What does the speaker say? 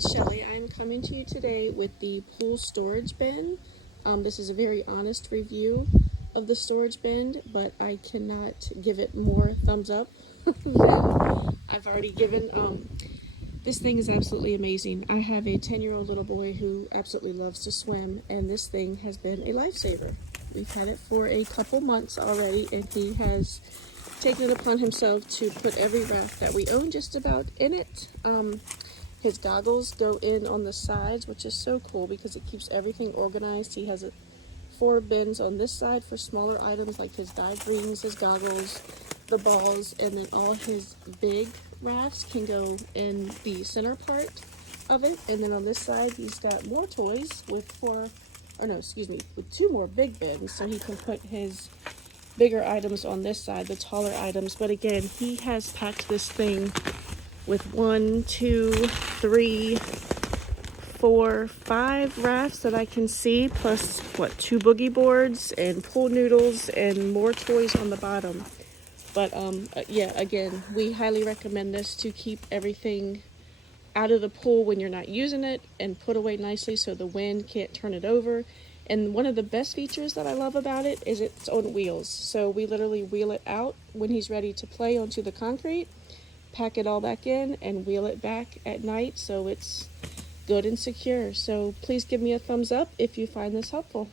it's Shelly. I'm coming to you today with the pool storage bin. This is a very honest review of the storage bin, but I cannot give it more thumbs up than I've already given. This thing is absolutely amazing. I have a 10-year-old little boy who absolutely loves to swim, and this thing has been a lifesaver. We've had it for a couple months already, and he has taken it upon himself to put every raft that we own just about in it. His goggles go in on the sides, which is so cool because it keeps everything organized. He has 4 bins on this side for smaller items like his dive rings, his goggles, the balls, and then all his big rafts can go in the center part of it. And then on this side, he's got more toys with 2 more big bins, so he can put his bigger items on this side, the taller items. But again, he has packed this thing with 1, 2, 3, 4, 5 rafts that I can see, plus 2 boogie boards and pool noodles and more toys on the bottom. But yeah, again, we highly recommend this to keep everything out of the pool when you're not using it and put away nicely so the wind can't turn it over. And one of the best features that I love about it is it's on wheels. So we literally wheel it out when he's ready to play onto the concrete, pack it all back in, and wheel it back at night so it's good and secure. So please give me a thumbs up if you find this helpful.